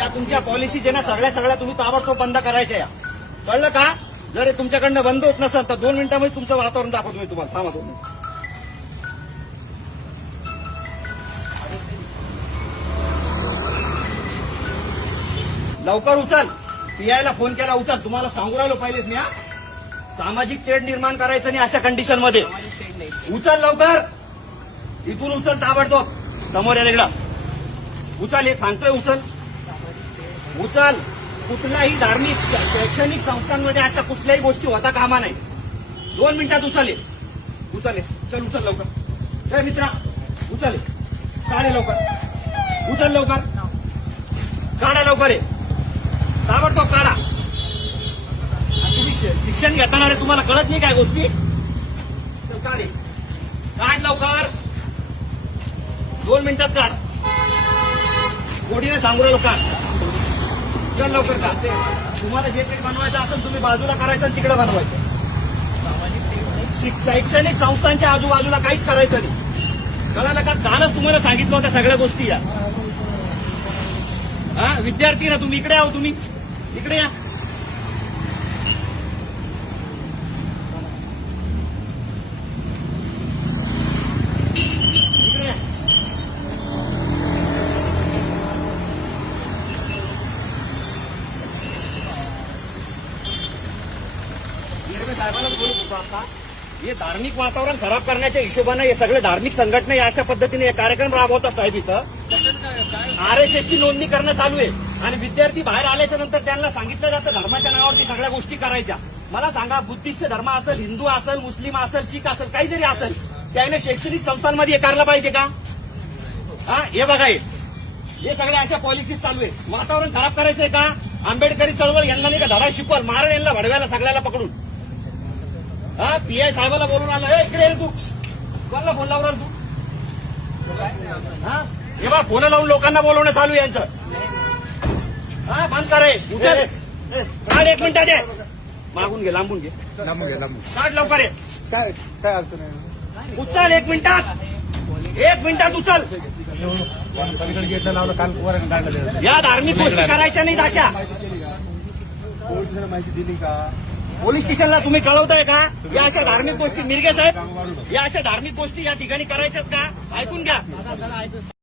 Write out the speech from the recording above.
त्या तुमच्या पॉलिसी जे ना सगळ्या तुम्ही ताबडतोब बंद करायच्या या. कळलं का? जर हे तुमच्याकडनं बंद होत नसेल तर 2 मिनिटांमध्ये तुमचं वातावरण दाखवतो मी तुम्हाला. थांबा 2 मिनिटं. लवकर उचल. पीआयला फोन केला, उचल. तुम्हाला सांगू राहिलो पहिलेच मी. सामाजिक तेढ निर्माण करायचं नाही अशा कंडिशन मध्ये. उचल लवकर. इथून उचल ताबडतोब. समोर या इकडं. उचल. हे सांगतोय उचल. उचल. कुठल्याही धार्मिक शैक्षणिक संस्थांमध्ये अशा कुठल्याही गोष्टी होता कामा नाही. 2 मिनिटात उचल. उचल. चल उचल लवकर. ए मित्रा उचल. काढे लवकर. उचल लवकर. काढा लवकर. ताबडतोब काढा. तुम्ही शिक्षण घेताना रे तुम्हाला कळत नाही काय गोष्टी. चल काढे. काढ लवकर. 2 मिनिटात काढ. कोडीने सांगू राहिलो काढ. चल लवकर काढ. तुम्हाला जे काही बनवायचं असेल तुम्ही बाजूला करायचं आणि तिकडे बनवायचं. शैक्षणिक संस्थांच्या आजूबाजूला काहीच करायचं नाही. कळालं का? कालच तुम्हाला सांगितलं होत्या सगळ्या गोष्टी या. हा विद्यार्थी ना तुम्ही इकडे आहो. तुम्ही इकडे या. इकडे या. साहेबांना बोलत होतो आता. हे धार्मिक वातावरण खराब करण्याच्या हिशोबाने हे सगळे धार्मिक संघटना या अशा पद्धतीने हे कार्यक्रम राबवतात साहेब. इथं RSSची नोंदणी करणं चालू आहे आणि विद्यार्थी बाहेर आल्याच्या नंतर त्यांना सांगितलं जातं धर्माच्या नावावरती सगळ्या गोष्टी करायच्या. मला सांगा, बुद्धिस्ट धर्म असेल, हिंदू असेल, मुस्लिम असेल, शीख असेल, काही जरी असेल, त्याने शैक्षणिक संस्थांमध्ये हे करायला पाहिजे का? हा हे बघा, हे सगळ्या अशा पॉलिसी चालू आहे. वातावरण खराब करायचंय का? आंबेडकरी चळवळ यांना नाही का धडा शिकवल, मारण यांना भडव्याला सगळ्याला पकडून. हा पीआय साहेबाला बोलून आलं. इकडे तू कोणाला फोन लावणार तू? हा हे बा फोन लावून लोकांना बोलवणं चालू आहे यांचं. हा बंद करे. उचल. काढ 1 मिनिटात दे. मागून घे. लांबून घे. काढ लवकर. काय अडचण आहे? उचल 1 मिनिटात. 1 मिनिटात उचल. पलीकडे गेटला लावलं काल पोरांनी काढलं. या धार्मिक गोष्टी करायच्या नाहीत अशा. माहिती दिली का? पोलीस स्टेशनला तुम्ही कळवताय का? या अशा धार्मिक गोष्टी मिरगे साहेब, या अशा धार्मिक गोष्टी या ठिकाणी करायच्यात का? ऐकून घ्या.